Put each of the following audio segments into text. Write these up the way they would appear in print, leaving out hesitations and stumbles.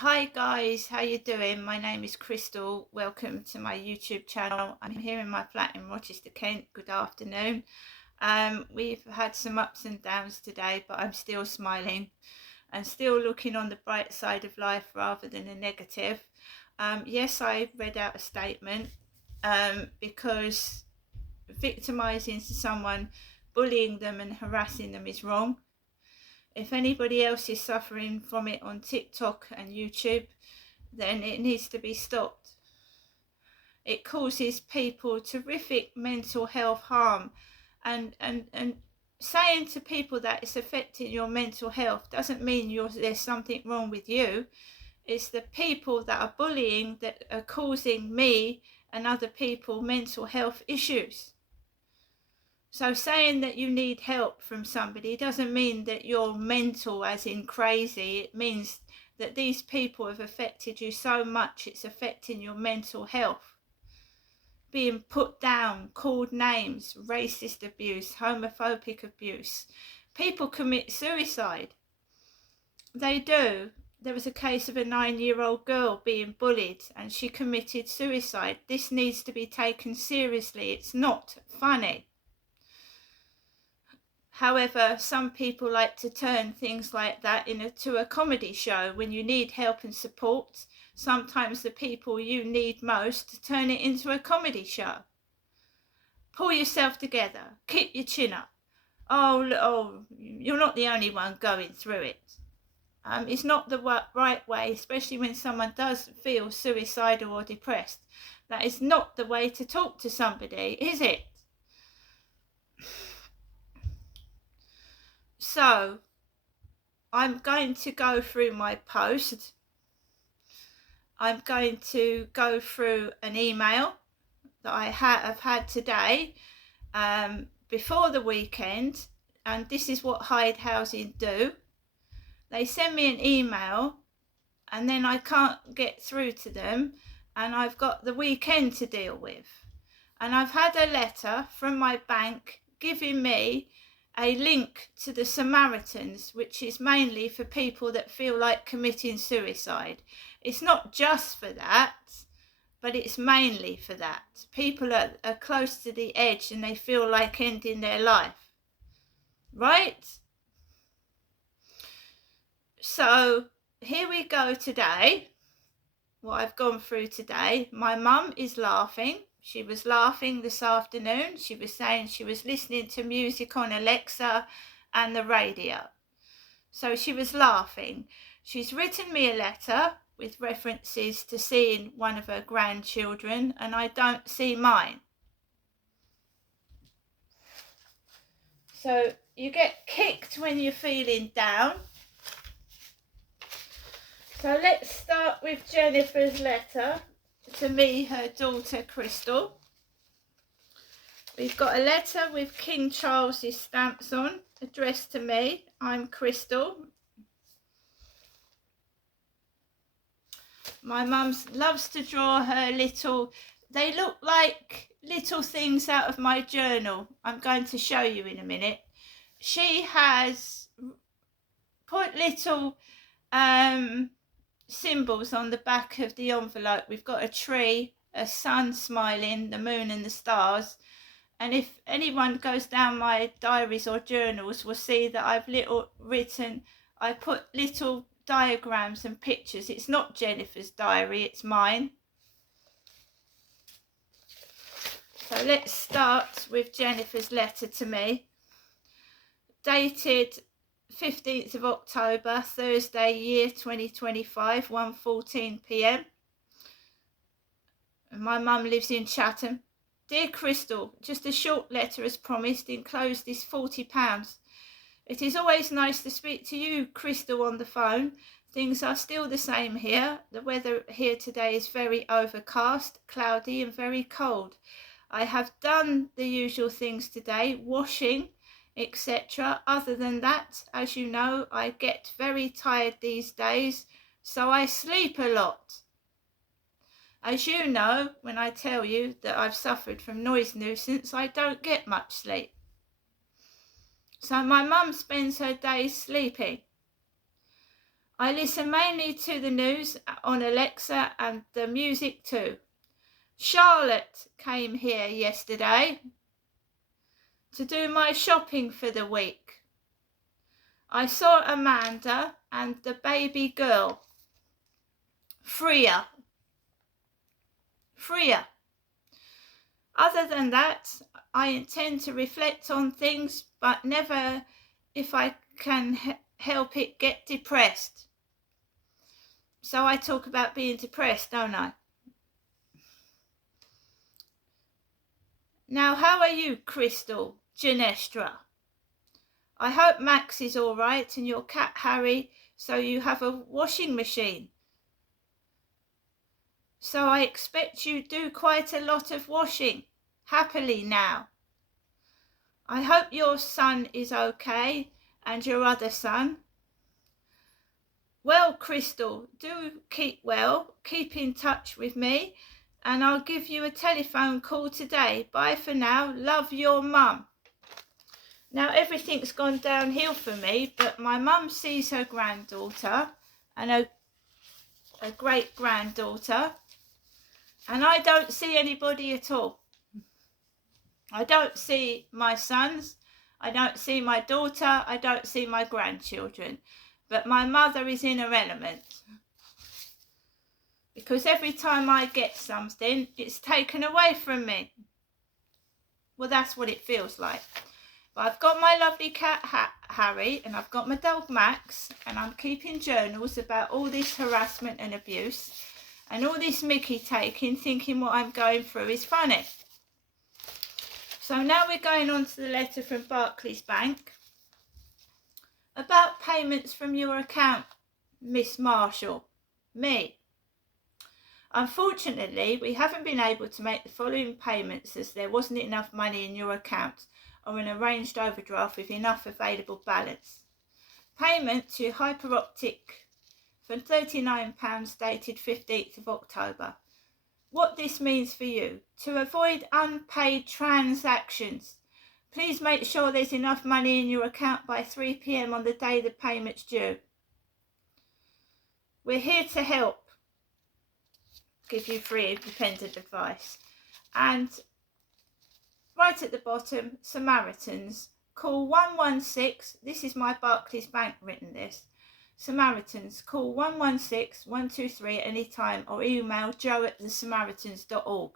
Hi guys, how you doing? My name is Crystal. Welcome to my YouTube channel. I'm here in my flat in Rochester, Kent. Good afternoon. We've had some ups and downs today, but I'm still smiling and still looking on the bright side of life rather than the negative. Yes, I read out a statement because victimizing someone, bullying them and harassing them is wrong. If anybody else is suffering from it on TikTok and YouTube, then it needs to be stopped. It causes people terrific mental health harm, and saying to people that it's affecting your mental health doesn't mean there's something wrong with you. It's the people that are bullying that are causing me and other people mental health issues. So saying that you need help from somebody doesn't mean that you're mental as in crazy. It means that these people have affected you so much it's affecting your mental health. Being put down, called names, racist abuse, homophobic abuse. People commit suicide. They do. There was a case of a 9-year-old girl being bullied and she committed suicide. This needs to be taken seriously. It's not funny. However, some people like to turn things like that into a comedy show. When you need help and support, sometimes the people you need most turn it into a comedy show. Pull yourself together. Keep your chin up. Oh, you're not the only one going through it. It's not the right way, especially when someone does feel suicidal or depressed. That is not the way to talk to somebody, is it? So, I'm going to go through my post. I'm going to go through an email that I have had today before the weekend, and this is what Hyde Housing do. They send me an email and then I can't get through to them, and I've got the weekend to deal with. And I've had a letter from my bank giving me a link to the Samaritans, which is mainly for people that feel like committing suicide. It's not just for that, but it's mainly for that. People are close to the edge and they feel like ending their life. Right? So here we go today. What I've gone through today. My mum is laughing. She was laughing this afternoon. She was saying she was listening to music on Alexa and the radio. So she was laughing. She's written me a letter with references to seeing one of her grandchildren, and I don't see mine. So you get kicked when you're feeling down. So let's start with Jennifer's letter to me, her daughter Crystal. We've got a letter with King Charles's stamps on, addressed to me. I'm Crystal. My mum loves to draw her they look like little things out of my journal. I'm going to show you in a minute. She has put little symbols on the back of the envelope. We've got a tree, a sun smiling, the moon and the stars. And if anyone goes down my diaries or journals will see that I put little diagrams and pictures. It's not Jennifer's diary, it's mine. So let's start with Jennifer's letter to me. Dated 15th of October, Thursday, year 2025, 1:14 p.m. And my mum lives in Chatham. Dear Crystal, just a short letter as promised. Enclosed is £40. It is always nice to speak to you, Crystal, on the phone. Things are still the same here. The weather here today is very overcast, cloudy and very cold. I have done the usual things today, washing, etc. Other than that, as you know, I get very tired these days, so I sleep a lot. As you know, when I tell you that I've suffered from noise nuisance, I don't get much sleep. So my mum spends her days sleeping. I listen mainly to the news on Alexa and the music too. Charlotte came here yesterday to do my shopping for the week. I saw Amanda and the baby girl, Freya. Other than that, I intend to reflect on things, but never, if I can help it, get depressed. So I talk about being depressed, don't I? Now, how are you, Crystal Genestra? I hope Max is all right and your cat Harry, so you have a washing machine. So I expect you do quite a lot of washing, happily now. I hope your son is okay and your other son. Well, Crystal, do keep well, keep in touch with me, and I'll give you a telephone call today. Bye for now. Love, your mum. Now everything's gone downhill for me, but my mum sees her granddaughter and a great granddaughter, and I don't see anybody at all. I don't see my sons, I don't see my daughter, I don't see my grandchildren, but my mother is in her element. Because every time I get something, it's taken away from me. Well, that's what it feels like. But I've got my lovely cat Harry, and I've got my dog Max, and I'm keeping journals about all this harassment and abuse, and all this Mickey taking, thinking what I'm going through is funny. So now we're going on to the letter from Barclays Bank about payments from your account, Miss Marshall, me. Unfortunately, we haven't been able to make the following payments as there wasn't enough money in your account or an arranged overdraft with enough available balance. Payment to Hyperoptic for £39 dated 15th of October. What this means for you: to avoid unpaid transactions, please make sure there's enough money in your account by 3 p.m. on the day the payment's due. We're here to help, give you free independent advice. And right at the bottom, Samaritans, call 116, this is my Barclays Bank written this. Samaritans, call 116 123 at any time or email joe@thesamaritans.org.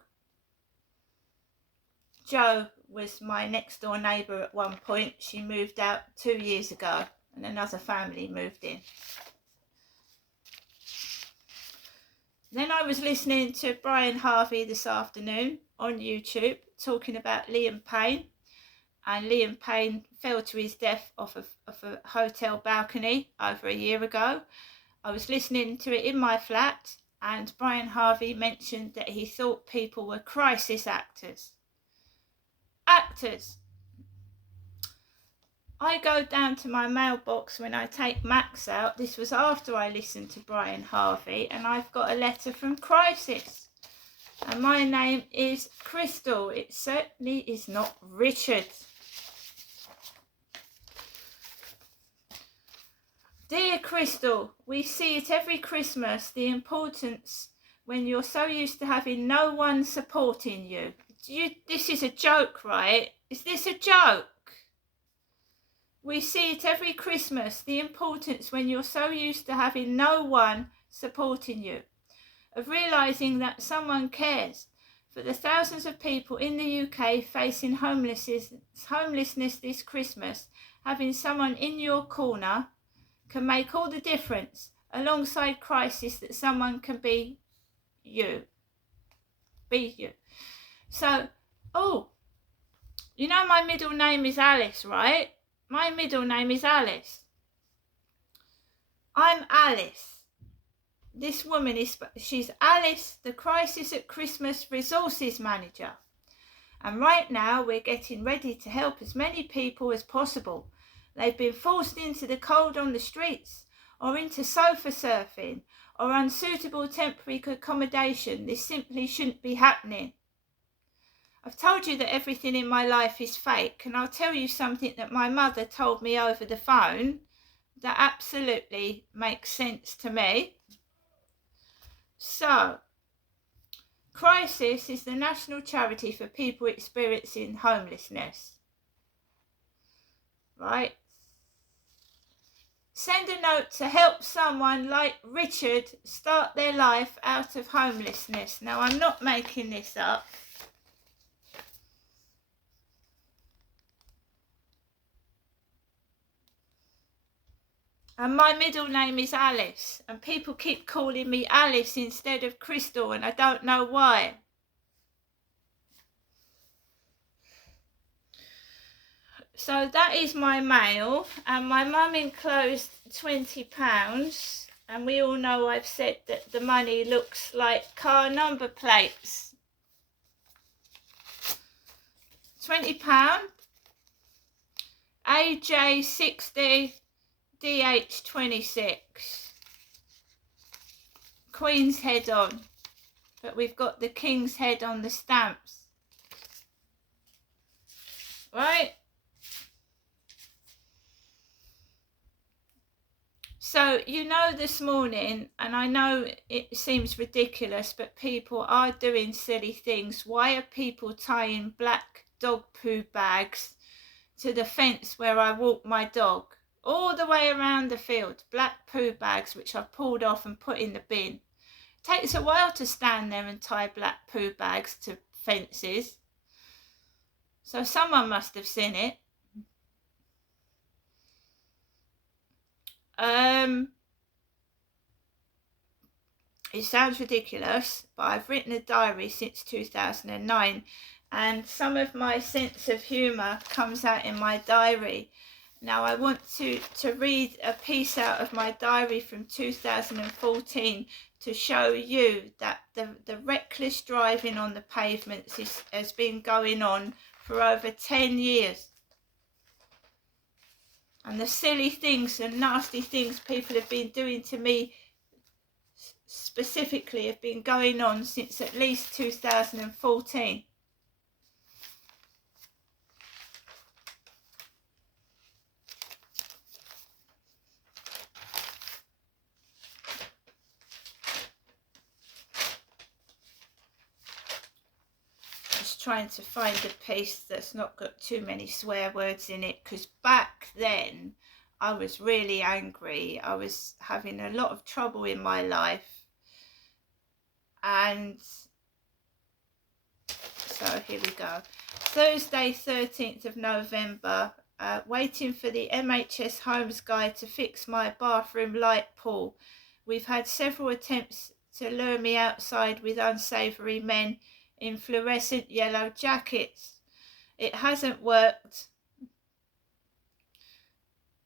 Jo was my next door neighbour at one point. She moved out 2 years ago and another family moved in. Then I was listening to Brian Harvey this afternoon on YouTube talking about Liam Payne, and Liam Payne fell to his death off a hotel balcony over a year ago. I was listening to it in my flat, and Brian Harvey mentioned that he thought people were crisis actors. I go down to my mailbox when I take Max out. This was after I listened to Brian Harvey, and I've got a letter from Crisis. And my name is Crystal. It certainly is not Richard. Dear Crystal, we see it every Christmas, the importance when you're so used to having no one supporting you. This is a joke, right? Is this a joke? We see it every Christmas, the importance when you're so used to having no one supporting you, of realising that someone cares. For the thousands of people in the UK facing homelessness this Christmas, having someone in your corner can make all the difference, alongside Crisis, that someone can be you. So, you know my middle name is Alice, right? My middle name is Alice. I'm Alice. This woman she's Alice, the Crisis at Christmas Resources Manager. And right now we're getting ready to help as many people as possible. They've been forced into the cold on the streets, or into sofa surfing, or unsuitable temporary accommodation. This simply shouldn't be happening. I've told you that everything in my life is fake, and I'll tell you something that my mother told me over the phone. that absolutely makes sense to me. So, Crisis is the national charity for people experiencing homelessness. Right? Send a note to help someone like Richard start their life out of homelessness. Now, I'm not making this up. And my middle name is Alice, and people keep calling me Alice instead of Crystal, and I don't know why. So that is my mail, and my mum enclosed £20, and we all know I've said that the money looks like car number plates. £20, AJ60 DH26, Queen's head on, but we've got the King's head on the stamps, right? So, you know, this morning, and I know it seems ridiculous, but people are doing silly things. Why are people tying black dog poo bags to the fence where I walk my dog? All the way around the field, black poo bags which I've pulled off and put in the bin. It takes a while to stand there and tie black poo bags to fences. So someone must have seen it. It sounds ridiculous, but I've written a diary since 2009, and some of my sense of humour comes out in my diary. Now, I want to read a piece out of my diary from 2014 to show you that the reckless driving on the pavements has been going on for over 10 years. And the silly things and nasty things people have been doing to me specifically have been going on since at least 2014. Just trying to find a piece that's not got too many swear words in it, because back then I was really angry. I was having a lot of trouble in my life, and so here we go. Thursday, 13th of November, waiting for the MHS Homes guy to fix my bathroom light pool. We've had several attempts to lure me outside with unsavoury men in fluorescent yellow jackets. It hasn't worked.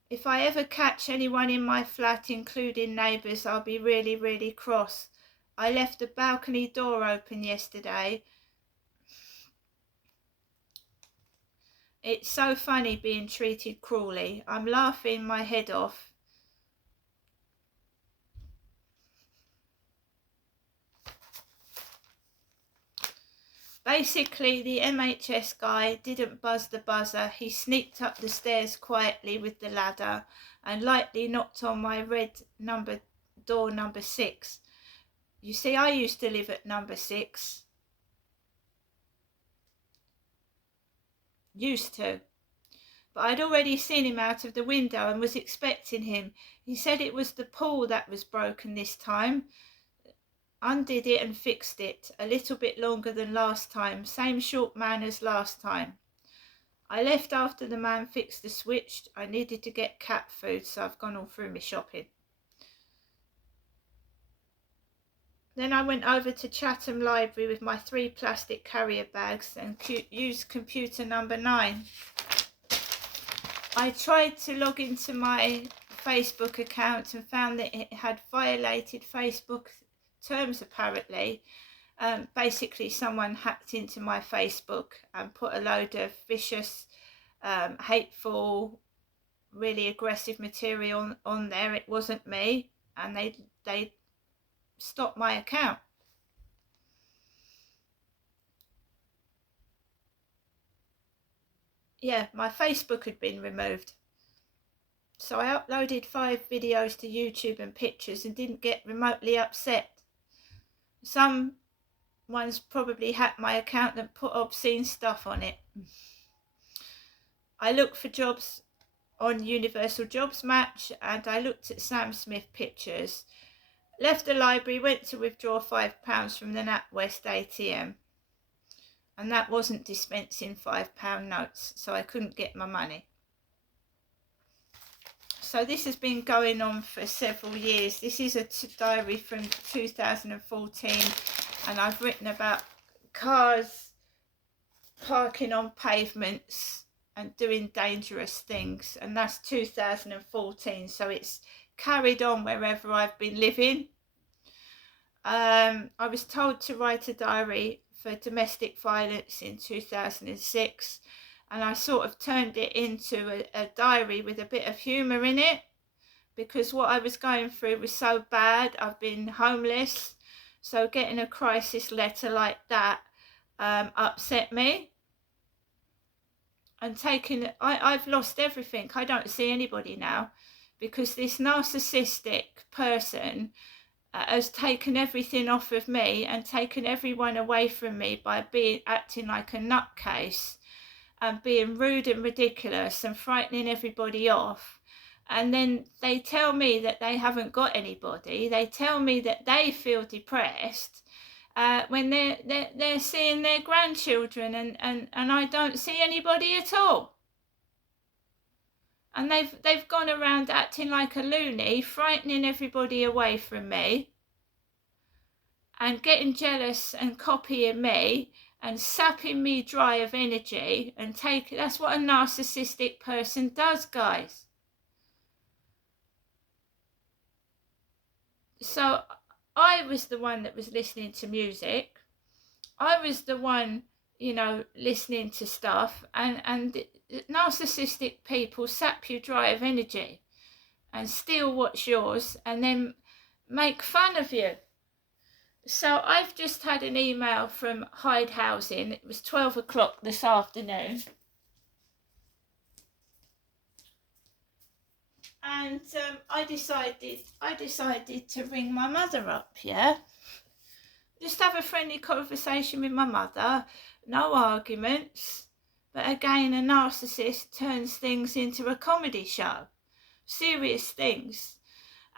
If I ever catch anyone in my flat, including neighbours, I'll be really, really cross. I left the balcony door open yesterday. It's so funny being treated cruelly. I'm laughing my head off. Basically, the MHS guy didn't buzz the buzzer. He sneaked up the stairs quietly with the ladder and lightly knocked on my red door number 6. You see, I used to live at number 6. Used to. But I'd already seen him out of the window and was expecting him. He said it was the pool that was broken this time. Undid it and fixed it. A little bit longer than last time. Same short man as last time. I left after the man fixed the switch. I needed to get cat food, so I've gone all through my shopping. Then I went over to Chatham Library with my 3 plastic carrier bags and used computer number 9. I tried to log into my Facebook account and found that it had violated Facebook terms apparently. Basically, someone hacked into my Facebook and put a load of vicious, hateful, really aggressive material on there. It wasn't me, and they stopped my account. Yeah, my Facebook had been removed. So I uploaded 5 videos to YouTube and pictures and didn't get remotely upset. Some ones probably hacked my account and put obscene stuff on it. I looked for jobs on Universal Jobs Match and I looked at Sam Smith pictures. Left the library, went to withdraw £5 from the NatWest ATM. And that wasn't dispensing £5 notes, so I couldn't get my money. So this has been going on for several years. This is a diary from 2014, and I've written about cars parking on pavements and doing dangerous things, and that's 2014, so it's carried on wherever I've been living. I was told to write a diary for domestic violence in 2006, and I sort of turned it into a diary with a bit of humour in it, because what I was going through was so bad. I've been homeless, so getting a crisis letter like that upset me. And I've lost everything. I don't see anybody now, because this narcissistic person has taken everything off of me and taken everyone away from me by acting like a nutcase and being rude and ridiculous and frightening everybody off. And then they tell me that they haven't got anybody. They tell me that they feel depressed when they're seeing their grandchildren, and I don't see anybody at all. And they've gone around acting like a loony, frightening everybody away from me, and getting jealous and copying me and sapping me dry of energy and that's what a narcissistic person does, guys. So I was the one that was listening to music. I was the one, listening to stuff, and narcissistic people sap you dry of energy and steal what's yours and then make fun of you. So I've just had an email from Hyde Housing. It was 12 o'clock this afternoon. And I decided to ring my mother up, yeah? Just have a friendly conversation with my mother, no arguments. But again, a narcissist turns things into a comedy show, serious things.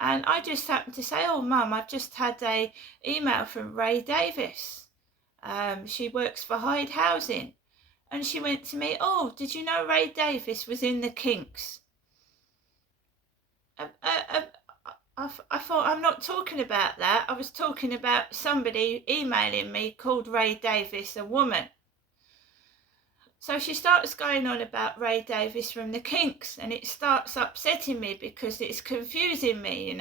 And I just happened to say, oh, Mum, I've just had an email from Ray Davis. She works for Hyde Housing. And she went to me, oh, did you know Ray Davis was in the Kinks? I thought, I'm not talking about that. I was talking about somebody emailing me called Ray Davis, a woman. So she starts going on about Ray Davis from the Kinks, and it starts upsetting me because it's confusing me,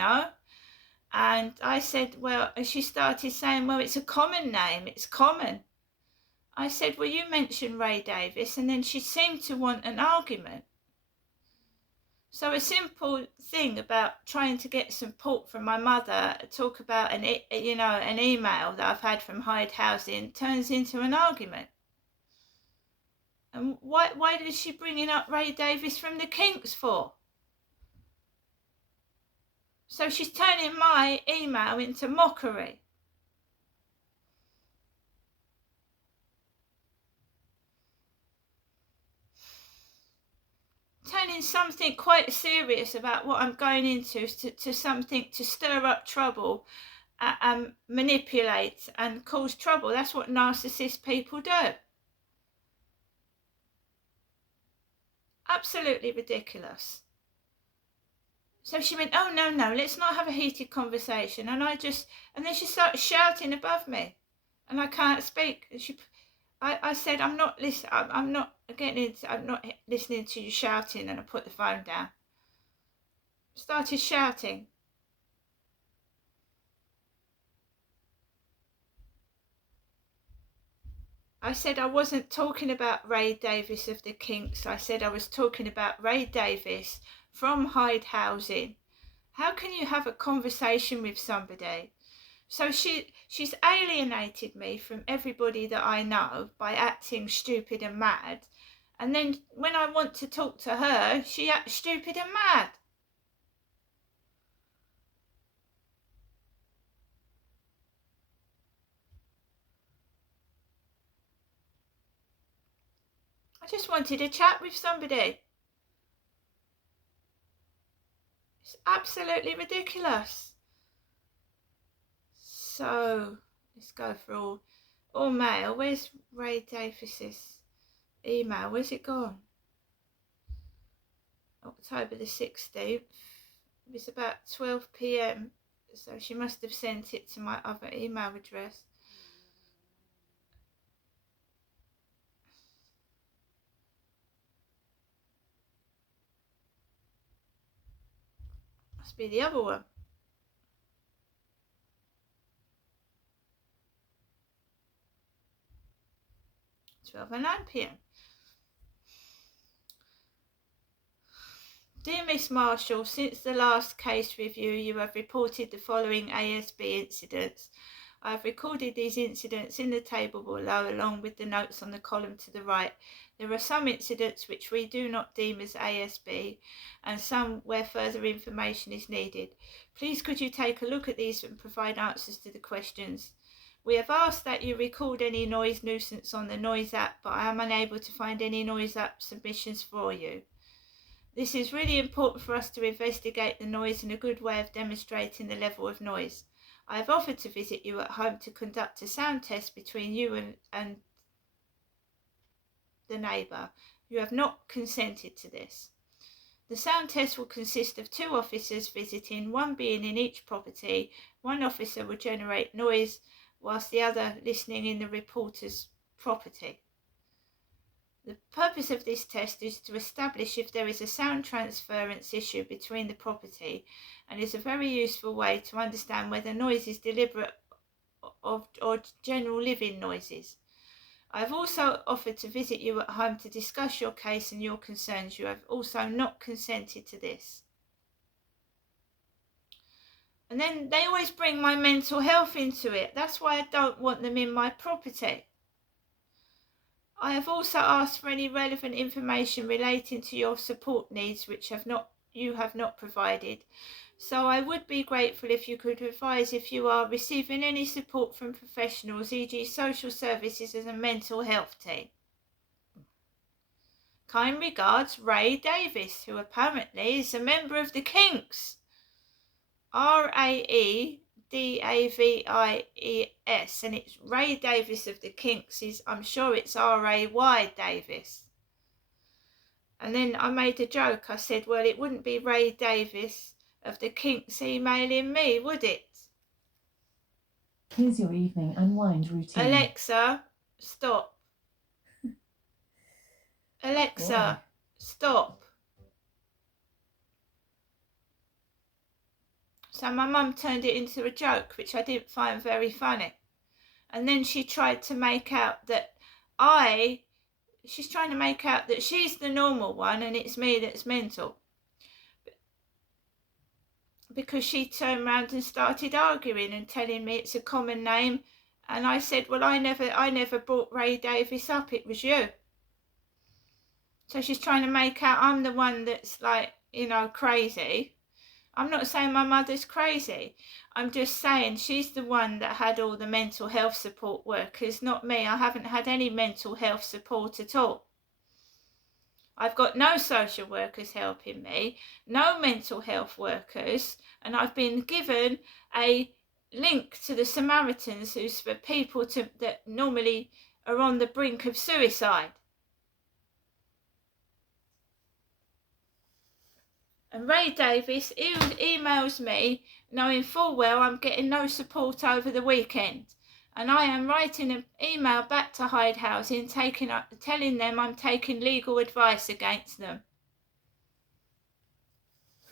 And I said, well, and she started saying, well, it's a common name, it's common. I said, well, you mentioned Ray Davis, and then she seemed to want an argument. So a simple thing about trying to get support from my mother, talk about an email that I've had from Hyde Housing, turns into an argument. And why is she bringing up Ray Davis from the Kinks for? So she's turning my email into mockery. Turning something quite serious about what I'm going into to something to stir up trouble and manipulate and cause trouble. That's what narcissist people do. Absolutely ridiculous. So she went, oh, no, let's not have a heated conversation. And then she started shouting above me, and I can't speak. I said, I'm not listening to you shouting, and I put the phone down. Started shouting. I said I wasn't talking about Ray Davis of the Kinks. I said I was talking about Ray Davis from Hyde Housing. How can you have a conversation with somebody? So she's alienated me from everybody that I know by acting stupid and mad. And then when I want to talk to her, she acts stupid and mad. I just wanted to chat with somebody. It's absolutely ridiculous. So let's go for all mail. Where's Ray Davis's email? Where's it gone? October the 16th. It was about 12 p.m. So she must have sent it to my other email address. Must be the other one. 12 and 9 p.m. Dear Miss Marshall, since the last case review you have reported the following ASB incidents. I have recorded these incidents in the table below along with the notes on the column to the right. There are some incidents which we do not deem as ASB and some where further information is needed. Please could you take a look at these and provide answers to the questions. We have asked that you record any noise nuisance on the Noise app, but I am unable to find any Noise app submissions for you. This is really important for us to investigate the noise and a good way of demonstrating the level of noise. I have offered to visit you at home to conduct a sound test between you and the neighbour. You have not consented to this. The sound test will consist of 2 officers visiting, one being in each property. One officer will generate noise whilst the other listening in the reporter's property. The purpose of this test is to establish if there is a sound transference issue between the property and is a very useful way to understand whether noise is deliberate or general living noises. I have also offered to visit you at home to discuss your case and your concerns. You have also not consented to this. And then they always bring my mental health into it. That's why I don't want them in my property. I have also asked for any relevant information relating to your support needs which you have not provided. So I would be grateful if you could advise if you are receiving any support from professionals, e.g. social services and a mental health team. Kind regards, Ray Davis, who apparently is a member of the Kinks. RAEDAVIES, and it's Ray Davis of the Kinks. I'm sure it's RAY Davis. And then I made a joke. I said, well, it wouldn't be Ray Davis of the Kinks emailing me, would it? Here's your evening unwind routine. Alexa, stop. Alexa, stop. So my mum turned it into a joke, which I didn't find very funny. And then she tried to make out that she's trying to make out that she's the normal one and it's me that's mental. Because she turned around and started arguing and telling me it's a common name. And I said, well, I never brought Ray Davis up, it was you. So she's trying to make out I'm the one that's like, crazy. I'm not saying my mother's crazy. I'm just saying she's the one that had all the mental health support workers, not me. I haven't had any mental health support at all. I've got no social workers helping me, no mental health workers, and I've been given a link to the Samaritans, who's for people that normally are on the brink of suicide. And Ray Davis emails me knowing full well I'm getting no support over the weekend. And I am writing an email back to Hyde Housing telling them I'm taking legal advice against them.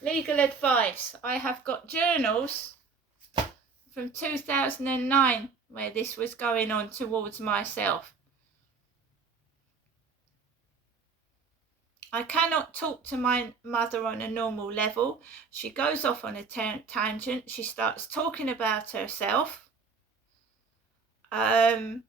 Legal advice. I have got journals from 2009 where this was going on towards myself. I cannot talk to my mother on a normal level. She goes off on a tangent. She starts talking about herself. And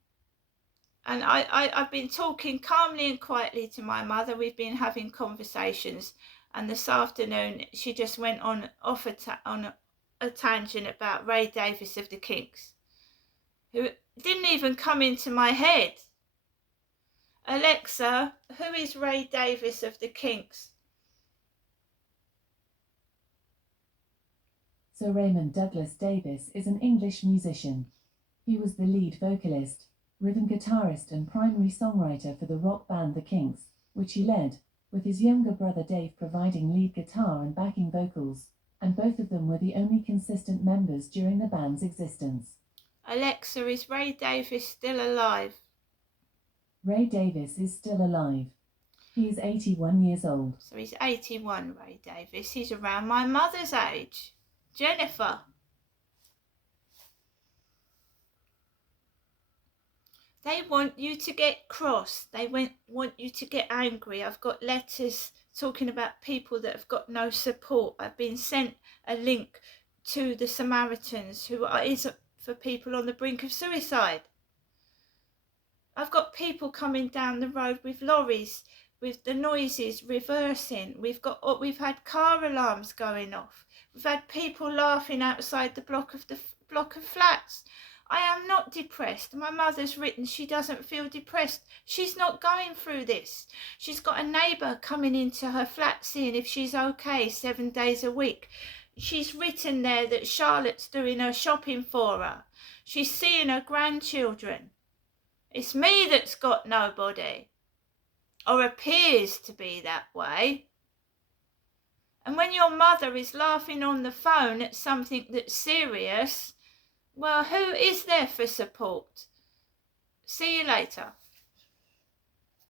I've been talking calmly and quietly to my mother. We've been having conversations. And this afternoon, she just went on a tangent about Ray Davis of the Kinks, who didn't even come into my head. Alexa, who is Ray Davies of the Kinks? Sir Raymond Douglas Davies is an English musician. He was the lead vocalist, rhythm guitarist and primary songwriter for the rock band The Kinks, which he led, with his younger brother Dave providing lead guitar and backing vocals, and both of them were the only consistent members during the band's existence. Alexa, is Ray Davies still alive? Ray Davies is still alive. He is 81 years old. So he's 81, Ray Davies. He's around my mother's age. Jennifer. They want you to get cross. They want you to get angry. I've got letters talking about people that have got no support. I've been sent a link to the Samaritans, who is for people on the brink of suicide. I've got people coming down the road with lorries, with the noises reversing. We've had car alarms going off. We've had people laughing outside the block of flats. I am not depressed. My mother's written she doesn't feel depressed. She's not going through this. She's got a neighbour coming into her flat seeing if she's okay 7 days a week. She's written there that Charlotte's doing her shopping for her. She's seeing her grandchildren. It's me that's got nobody, or appears to be that way. And when your mother is laughing on the phone at something that's serious, well, who is there for support? See you later.